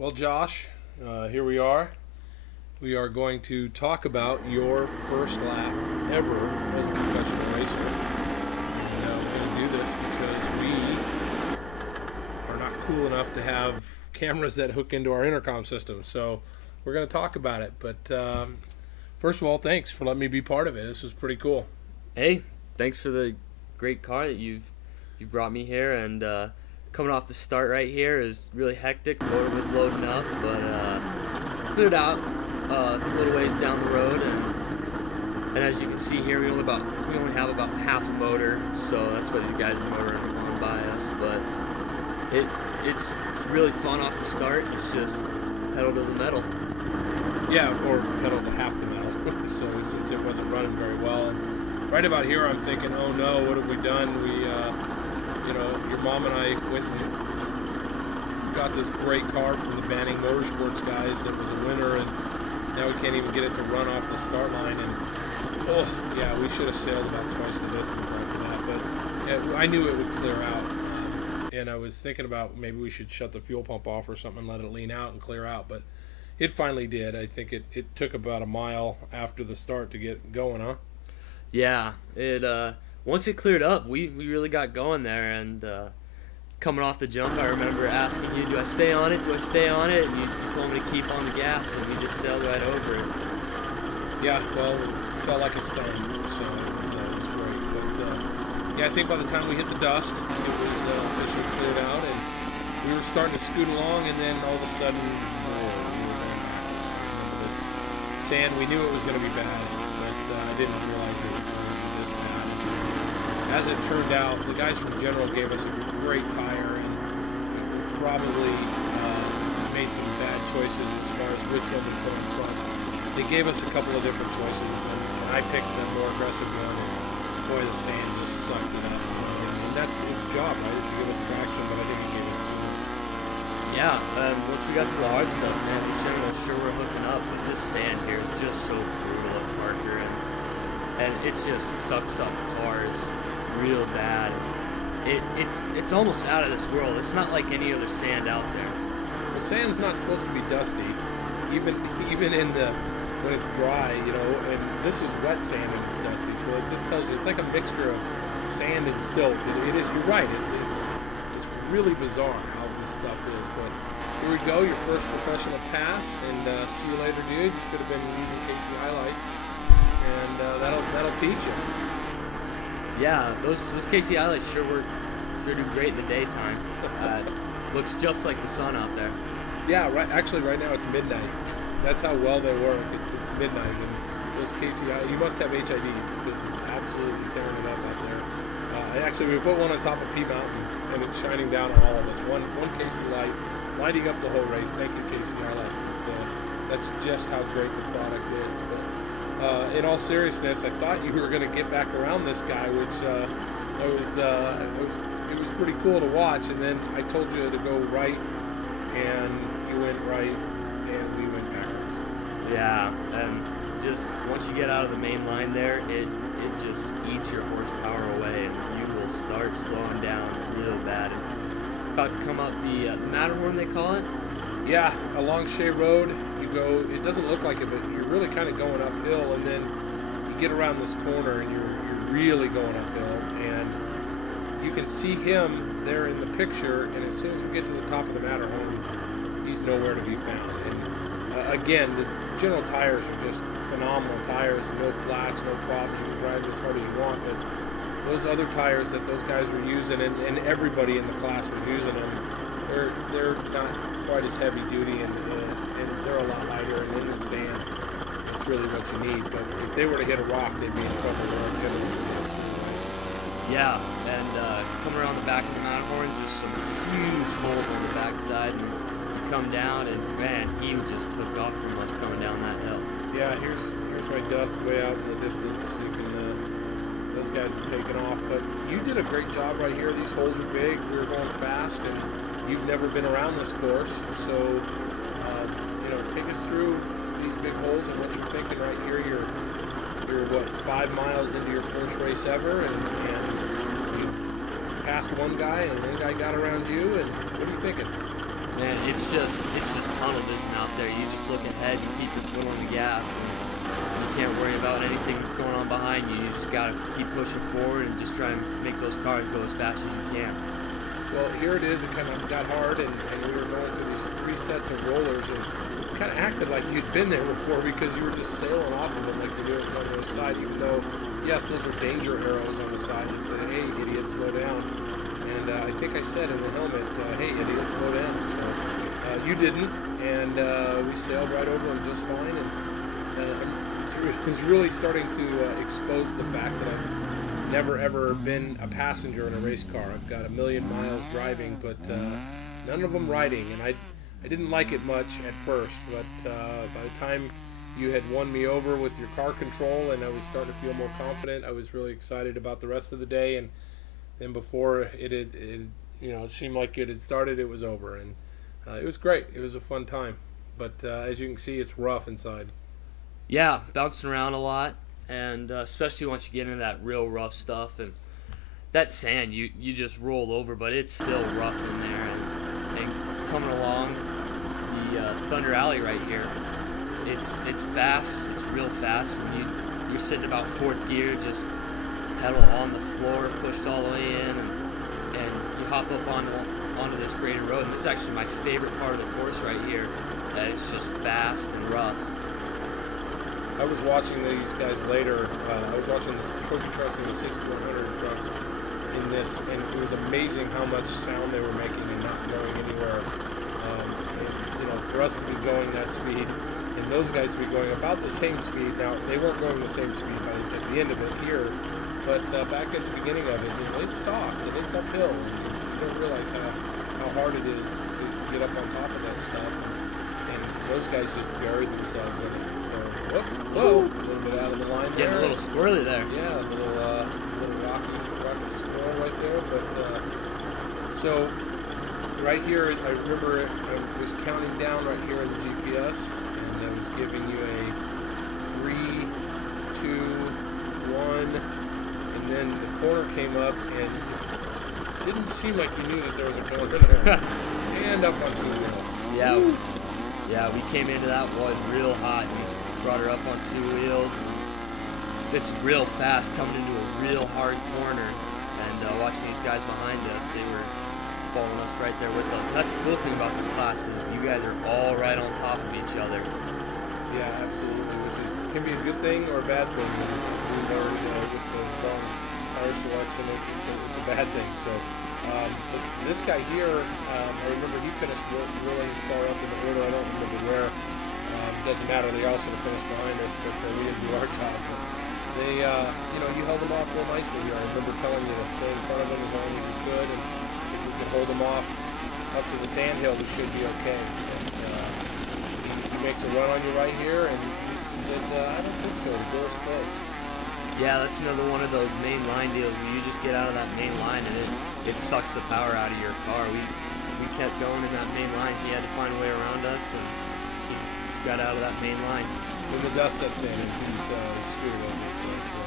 Well, Josh, here we are. We are going to talk about your first lap ever as a professional racer. And we're going to do this because we are not cool enough to have cameras that hook into our intercom system. So we're going to talk about it. But first of all, thanks for letting me be part of it. This is pretty cool. Hey, thanks for the great car that you brought me here, and coming off the start right here is really hectic. Motor was loading up, but cleared out a little ways down the road, and as you can see here, we only have about half a motor, so that's what these guys are motoring along by us. But it's really fun off the start. It's just pedal to the metal. Yeah, or pedal to half the metal. So since it wasn't running very well, and right about here, I'm thinking, oh no, what have we done? Your mom and I went and got this great car from the Banning Motorsports guys that was a winner, and now we can't even get it to run off the start line. And oh yeah, we should have sailed about twice the distance after that. But yeah, I knew it would clear out, and I was thinking about maybe we should shut the fuel pump off or something and let it lean out and clear out. But it finally did. I think it took about a mile after the start to get going, huh? Yeah, once it cleared up, we really got going there, and coming off the jump, I remember asking you, do I stay on it? Do I stay on it? And you told me to keep on the gas, and we just sailed right over it. Yeah, well, it felt like a stone, so it was great. But yeah, I think by the time we hit the dust, it was officially cleared out, and we were starting to scoot along, and then all of a sudden, we were going backwards. This sand, we knew it was going to be bad, but I didn't realize it was going to be this bad. As it turned out, the guys from General gave us a great tire, and we probably made some bad choices as far as which one we put in front. They gave us a couple of different choices, and I picked the more aggressive one, and boy, the sand just sucked it up. And that's its job, right, is to give us traction, but I think it gave us too much. Yeah, once we got to the hard stuff, man, the General sure we're hooking up, but this sand here is just so brutal at Parker, and it just sucks up cars real bad. It's almost out of this world. It's not like any other sand out there. Well, sand's not supposed to be dusty, even in the when it's dry, and this is wet sand and it's dusty. So it just tells you it's like a mixture of sand and silt. You're right. It's really bizarre how this stuff is. But here we go, your first professional pass, and see you later, dude. You could have been using KC highlights, and that'll teach you. Yeah, those KC highlights sure do great in the daytime. Looks just like the sun out there. Yeah, right. Actually, right now it's midnight. That's how well they work. It's midnight, and those KC highlights, you must have HIDs because it's absolutely tearing it up out there. Actually, we put one on top of P Mountain, and it's shining down on all of us. One KC light, lighting up the whole race. Thank you, KC highlights. That's just how great the product is. But in all seriousness, I thought you were going to get back around this guy, which it was pretty cool to watch. And then I told you to go right, and you went right, and we went backwards. Yeah, and just once you get out of the main line there, it just eats your horsepower away, and you will start slowing down real bad. And about to come up the Matterhorn, they call it. Yeah, along Shea Road, you go. It doesn't look like it, but you're really kind of going uphill, and then you get around this corner, and you're really going uphill, and you can see him there in the picture. And as soon as we get to the top of the Matterhorn, he's nowhere to be found. And again, the General tires are just phenomenal tires. No flats, no problems. You can drive as hard as you want, but those other tires that those guys were using, and everybody in the class was using them, they're not quite as heavy duty, and they're a lot lighter, and in the sand, it's really what you need. But if they were to hit a rock, they'd be in trouble. Yeah, and coming around the back of the Matterhorn, just some huge holes on the backside, and you come down, and man, he just took off from us coming down that hill. Yeah, here's my dust way out in the distance. You can those guys have taken off, but you did a great job right here. These holes are big. We were going fast, and you've never been around this course, so take us through these big holes and what you're thinking right here. You're what, 5 miles into your first race ever, and you passed one guy, and one guy got around you, and what are you thinking? Man, it's just tunnel vision out there. You just look ahead, you keep your foot on the gas, and you can't worry about anything that's going on behind you. You just gotta keep pushing forward and just try and make those cars go as fast as you can. Well, here it is. It kind of got hard, and we were going through these 3 sets of rollers, and kind of acted like you'd been there before because you were just sailing off of them like you're doing on the other side, even though, yes, those are danger arrows on the side that say, hey, idiot, slow down. And I think I said in the helmet, hey, idiot, slow down. So you didn't, and we sailed right over them just fine. And it was really starting to expose the fact that I've never, ever been a passenger in a race car. I've got 1,000,000 miles driving, but none of them riding. And I didn't like it much at first, but by the time you had won me over with your car control and I was starting to feel more confident, I was really excited about the rest of the day. And then before it seemed like it had started, it was over. And it was great. It was a fun time. But as you can see, it's rough inside. Yeah, bouncing around a lot, and especially once you get into that real rough stuff. And that sand, you just roll over, but it's still rough in there. And coming along the Thunder Alley right here, it's fast, it's real fast, and you're sitting about 4th gear, just pedal on the floor, pushed all the way in, and you hop up onto this graded road. And this is actually my favorite part of the course right here. It's just fast and rough. I was watching these guys later. I was watching the trophy trucks and the 6100 trucks in this, and it was amazing how much sound they were making and not going anywhere. For us to be going that speed, and those guys to be going about the same speed. Now, they weren't going the same speed at the end of it here, but back at the beginning of it, it's soft and it's uphill. And you don't realize how hard it is to get up on top of that stuff. And those guys just buried themselves in it. So, whoa, a little bit out of the line there. Getting a little squirrely there. Yeah, a little rocky squirrel right there. But so right here, I remember I was counting down right here in the GPS, and I was giving you a 3, 2, 1, and then the corner came up, and it didn't seem like you knew that there was a corner there. And up on 2 wheels. Yeah. Yeah, we came into that one real hot. We brought her up on 2 wheels. It's real fast coming into a real hard corner. And watching these guys behind us, they were following us right there with us. And that's the cool thing about this class is you guys are all right on top of each other. Yeah, absolutely, which can be a good thing or a bad thing. We learned with the wrong tire selection, it's a bad thing. So but this guy here, I remember he finished really far up in the order. I don't remember where. Doesn't matter. They also finished behind us, but we didn't do our job. But they, you held them off real nicely here. I remember telling you to stay in front of them as long as you could, and if you could hold them off up to the sandhill, we should be okay. And he makes a run on you right here, and you said, I don't think so. The door's closed. Yeah, that's another one of those main line deals where you just get out of that main line and it sucks the power out of your car. We kept going in that main line. He had to find a way around us, and he just got out of that main line. When the dust sets in, and he's screwed, as they say. So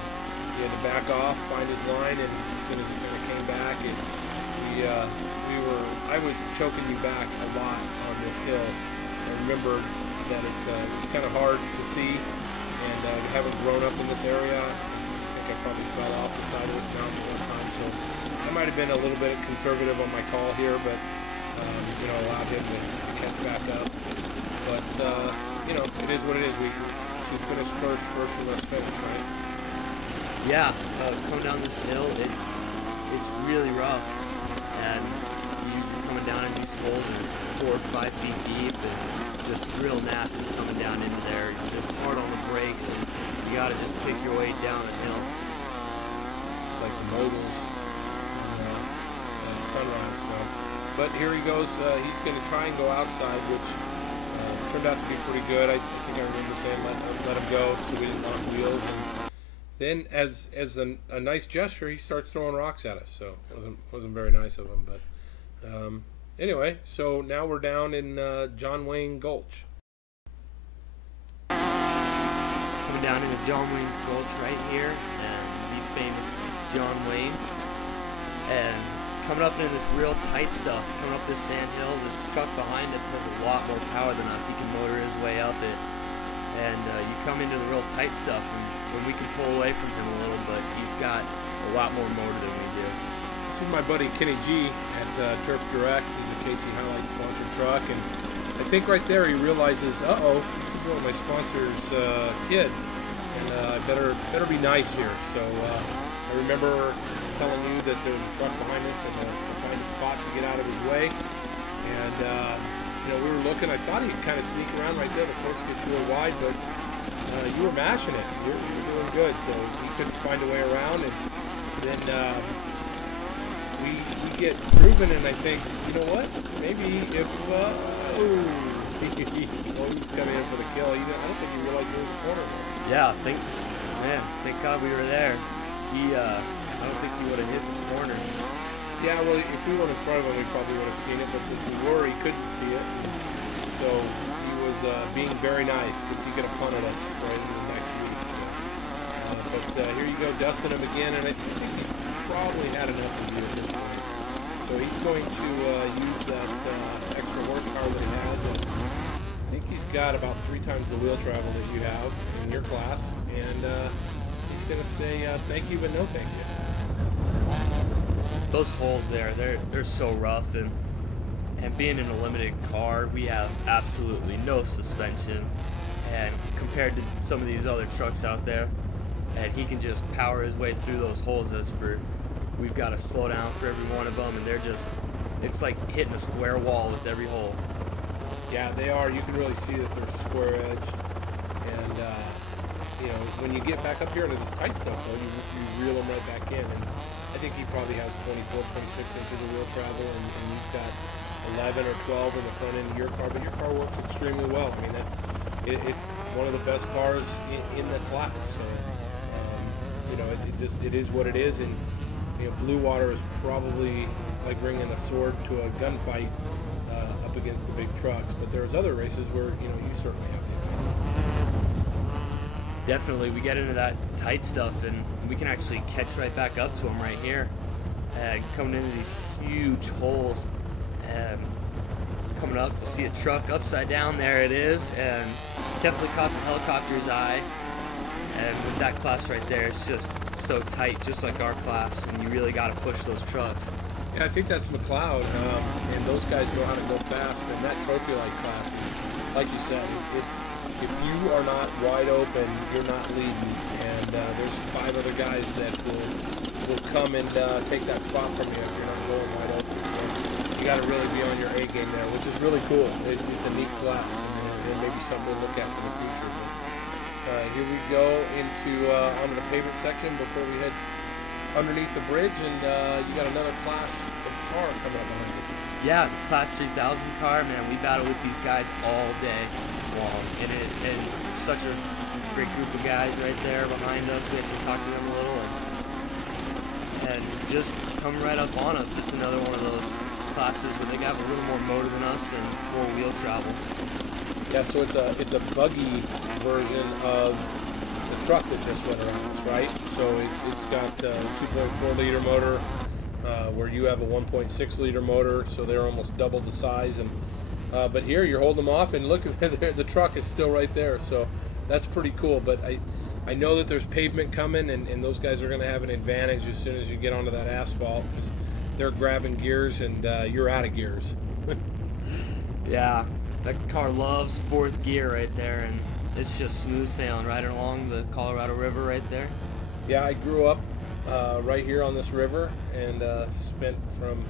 he had to back off, find his line, and as soon as he kind of came back, I was choking you back a lot on this hill. I remember that it was kind of hard to see, and having grown up in this area, I probably fell off the side of this mountain one time, so I might have been a little bit conservative on my call here, but allowed him to catch back up. But it is what it is. We finish first we must finish, right? Yeah, coming down this hill, it's really rough, and you're coming down in these holes and 4 or 5 feet deep, and just real nasty coming down into there. You're just hard on the brakes, and you gotta just pick your way down a hill. It's like the moguls, sunrise. So, but here he goes. He's going to try and go outside, which turned out to be pretty good. I think I remember saying let him go, so we didn't knock wheels. And then, as a nice gesture, he starts throwing rocks at us. So it wasn't very nice of him. But anyway, so now we're down in John Wayne Gulch. Down into John Wayne's Gulch right here, and the famous John Wayne. And coming up into this real tight stuff, coming up this sand hill. This truck behind us has a lot more power than us. He can motor his way up it. And you come into the real tight stuff, and when we can pull away from him a little, but he's got a lot more motor than we do. This is my buddy Kenny G at Turf Direct. He's a Casey Highlight sponsored truck, and I think right there he realizes, uh-oh, this is one of my sponsor's kid, and I better be nice here. So I remember telling you that there was a truck behind us, and to find a spot to get out of his way, and you know, we were looking. I thought he'd kind of sneak around right there. The course gets real wide, but you were mashing it. You were doing good, so he couldn't find a way around, and then we get grooving, and I think, you know what? Maybe if he's coming in for the kill. I don't think he realized there was a corner there. Yeah, thank God we were there. I don't think he would have hit the corner. Yeah, well, if we were in front of him, we probably would have seen it, but since we were, he couldn't see it. So he was being very nice, because he could have punted us right into the next week. So, but here you go, dusting him again, and I think he's probably had enough of you at this point. So he's going to use that extra horsepower that he has. And I think he's got about 3 times the wheel travel that you have in your class, and he's going to say thank you, but no thank you. Those holes there, they're so rough, and being in a limited car, we have absolutely no suspension, and compared to some of these other trucks out there, and he can just power his way through those holes we've got to slow down for every one of them, and it's like hitting a square wall with every hole. Yeah, they are. You can really see that they're square edge, and you know, when you get back up here into this tight stuff, though, you reel them right back in, and I think he probably has 24, 26 inches of wheel travel, and you've got 11 or 12 in the front end of your car, but your car works extremely well. I mean, it's one of the best cars in the class. So, you know, it is what it is, and you know, blue water is probably like bringing a sword to a gunfight up against the big trucks. But there's other races where, you know, you certainly have to. Definitely, we get into that tight stuff, and we can actually catch right back up to them right here, coming into these huge holes, and coming up, you see a truck upside down. There it is, and definitely caught the helicopter's eye. And with that class right there, it's just so tight, just like our class, and you really got to push those trucks. Yeah, I think that's McLeod, and those guys know how to go fast. And that trophy light class, like you said, it's if you are not wide open, you're not leading. And there's 5 other guys that will come and take that spot from you if you're not going wide open. So you got to really be on your A game there, which is really cool. It's a neat class, and maybe something to look at for the future. But here we go onto the pavement section before we head underneath the bridge, and you got another class of car coming up behind you. Yeah, the Class 3000 car, man, we battle with these guys all day long, and such a great group of guys right there behind us. We actually talked to them a little, and just come right up on us. It's another one of those classes where they got a little more motor than us and more wheel travel. Yeah, so it's a buggy version of the truck that just went around, right? So it's got a 2.4 liter motor, where you have a 1.6 liter motor, so they're almost double the size. And but here you're holding them off, and look, the truck is still right there. So that's pretty cool. But I know that there's pavement coming, and those guys are going to have an advantage as soon as you get onto that asphalt, because they're grabbing gears, and you're out of gears. Yeah, that car loves 4th gear right there, and it's just smooth sailing right along the Colorado River right there. Yeah, I grew up right here on this river, and spent from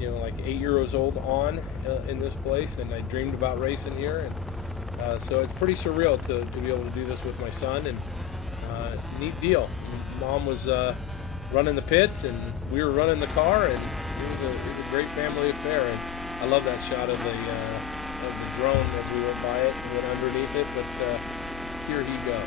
like 8 years old on in this place, and I dreamed about racing here, and so it's pretty surreal to be able to do this with my son, and neat deal. Mom was running the pits, and we were running the car, and it was a great family affair. And I love that shot of the drone as we went by it and went underneath it, but here he goes.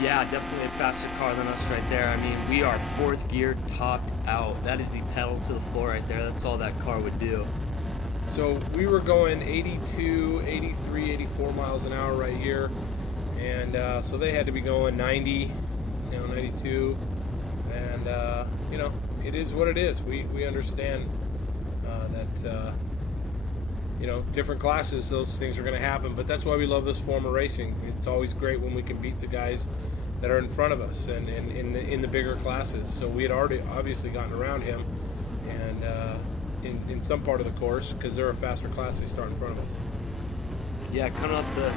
Yeah, definitely a faster car than us right there. I mean, we are 4th gear topped out. That is the pedal to the floor right there. That's all that car would do. So we were going 82, 83, 84 miles an hour right here, and so they had to be going 90, 92, and you know, it is what it is. We understand that you know, different classes, those things are going to happen, but that's why we love this form of racing. It's always great when we can beat the guys that are in front of us and in the bigger classes. So we had already obviously gotten around him, and in some part of the course, because they're a faster class, they start in front of us. Yeah, coming up the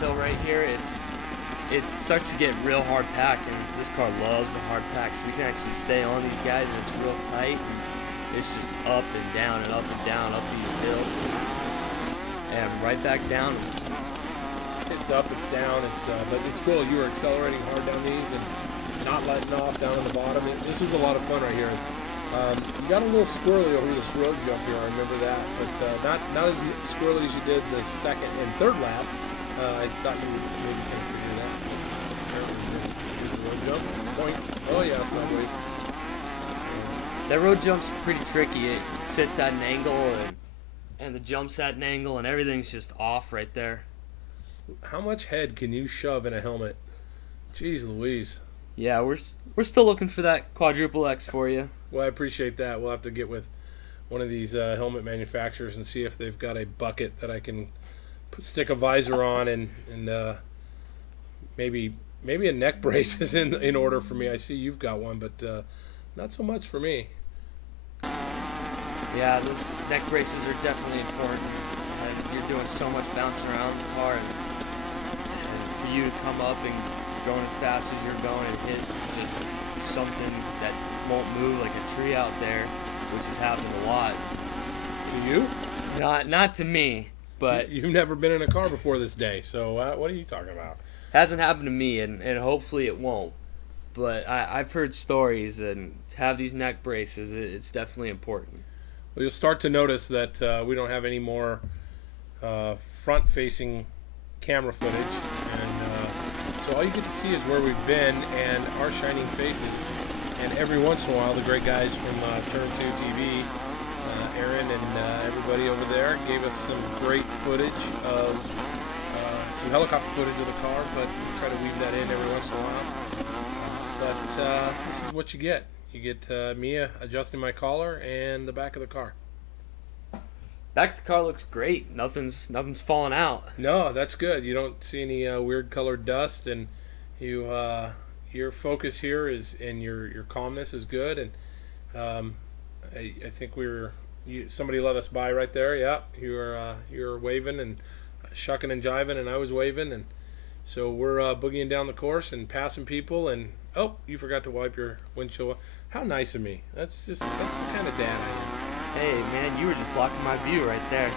hill right here, it starts to get real hard packed, and this car loves the hard pack, so we can actually stay on these guys, and it's real tight. And it's just up and down and up and down up these hills, and right back down. It's up, it's down, but it's cool. You were accelerating hard down these and not letting off down on the bottom. This is a lot of fun right here. You got a little squirrely over this road jump here, I remember that, but not as squirrely as you did the second and third lap. I thought you would maybe kind of figure that. Here's the road jump. Point. Oh yeah, sideways. That road jump's pretty tricky. It sits at an angle, and the jump's at an angle, and everything's just off right there. How much head can you shove in a helmet? Jeez Louise. Yeah, we're still looking for that quadruple X for you. Well, I appreciate that. We'll have to get with one of these helmet manufacturers and see if they've got a bucket that I can stick a visor on, and maybe a neck brace is in order for me. I see you've got one, but not so much for me. Yeah, those neck braces are definitely important. You're doing so much bouncing around the car, and for you to come up and going as fast as you're going and hit just something that won't move like a tree out there, which has happened a lot. To you? Not to me, but you've never been in a car before this day, so what are you talking about? Hasn't happened to me, and hopefully it won't. But I've heard stories, and to have these neck braces, it's definitely important. Well, you'll start to notice that we don't have any more front-facing camera footage, and so all you get to see is where we've been and our shining faces. And every once in a while, the great guys from Turn 2 TV, Aaron and everybody over there, gave us some great footage of some helicopter footage of the car, but we try to weave that in every once in a while. But this is what you get. You get me adjusting my collar and the back of the car. Back of the car looks great. Nothing's falling out. No, that's good. You don't see any weird colored dust, and your focus here is, and your calmness is good. And I think somebody let us by right there. Yeah, you were waving and shucking and jiving, and I was waving, and so we're boogieing down the course and passing people. And oh, you forgot to wipe your windshield. How nice of me. That's the kind of dad I am. Hey, man, you were just blocking my view right there.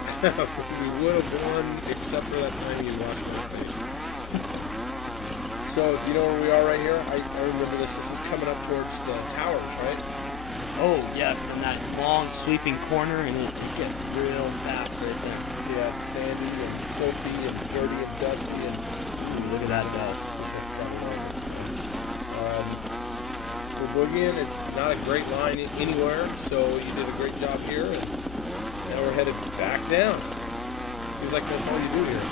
We would have won, except for that time you washed my face. So, you know where we are right here? I remember this. This is coming up towards the towers, right? Oh, yes, and that long sweeping corner, and it gets real fast right there. Yeah, it's sandy and silty and dirty and dusty. And look at that dust. We're boogieing. It's not a great line anywhere, so you did a great job here, and now we're headed back down. Seems like that's all you do here.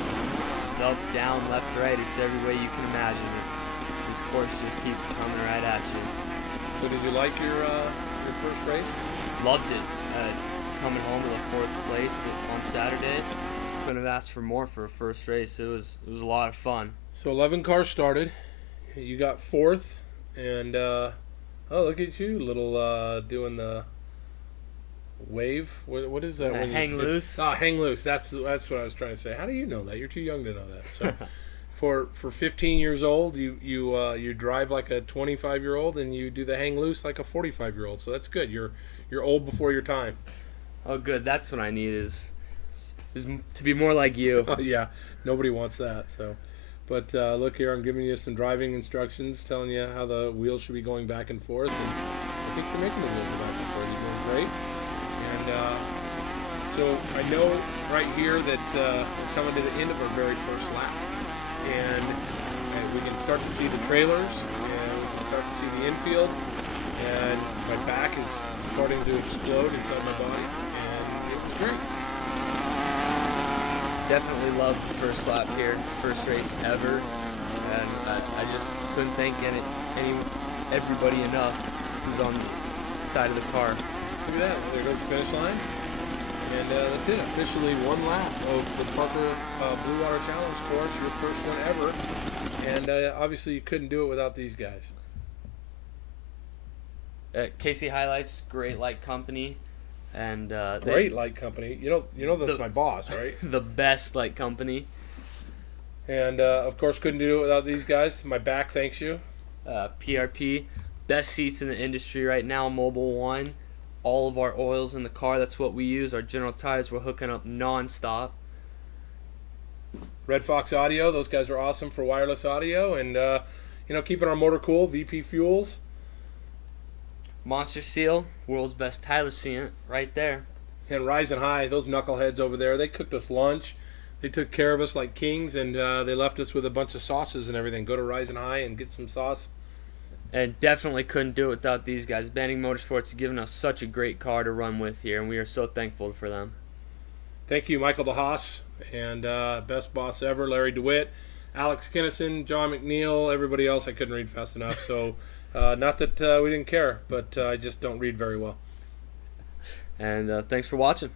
It's up, down, left, right. It's every way you can imagine it. This course just keeps coming right at you. So did you like your first race? Loved it. Coming home to the 4th place on Saturday. Couldn't have asked for more for a first race. It was a lot of fun. So 11 cars started. You got 4th, and oh, look at you, little doing the wave. What is that? Hang loose. Ah, hang loose. That's what I was trying to say. How do you know that? You're too young to know that. So, for 15 years old, you drive like a 25-year-old, and you do the hang loose like a 45-year-old. So that's good. You're old before your time. Oh, good. That's what I need is to be more like you. Yeah, nobody wants that. So. But look here, I'm giving you some driving instructions, telling you how the wheels should be going back and forth. And I think you're making the wheels go back and forth. You're doing great. And so I know right here that we're coming to the end of our very first lap. And we can start to see the trailers, and we can start to see the infield. And my back is starting to explode inside my body. And it was great. Definitely loved the first lap here, first race ever, and I just couldn't thank everybody enough. who's on the side of the car. Look at that. There goes the finish line. And that's it. Officially one lap of the Parker Blue Water Challenge course, your first one ever. And obviously you couldn't do it without these guys. Casey Highlights, great light company. And great light company. You know that's my boss, right? The best light company. And of course couldn't do it without these guys. My back thanks you. PRP, best seats in the industry right now, Mobile One. All of our oils in the car, that's what we use. Our General Tires, we're hooking up non-stop. Red Fox Audio, those guys were awesome for wireless audio. And, keeping our motor cool, VP Fuels. Monster Seal, world's best Tyler sealant, right there. And Rising High, those knuckleheads over there, they cooked us lunch. They took care of us like kings, and they left us with a bunch of sauces and everything. Go to Rising High and get some sauce. And definitely couldn't do it without these guys. Banning Motorsports has given us such a great car to run with here, and we are so thankful for them. Thank you, Michael DeHaas, and best boss ever, Larry DeWitt, Alex Kinnison, John McNeil, everybody else I couldn't read fast enough. So not that we didn't care, but I just don't read very well. And thanks for watching.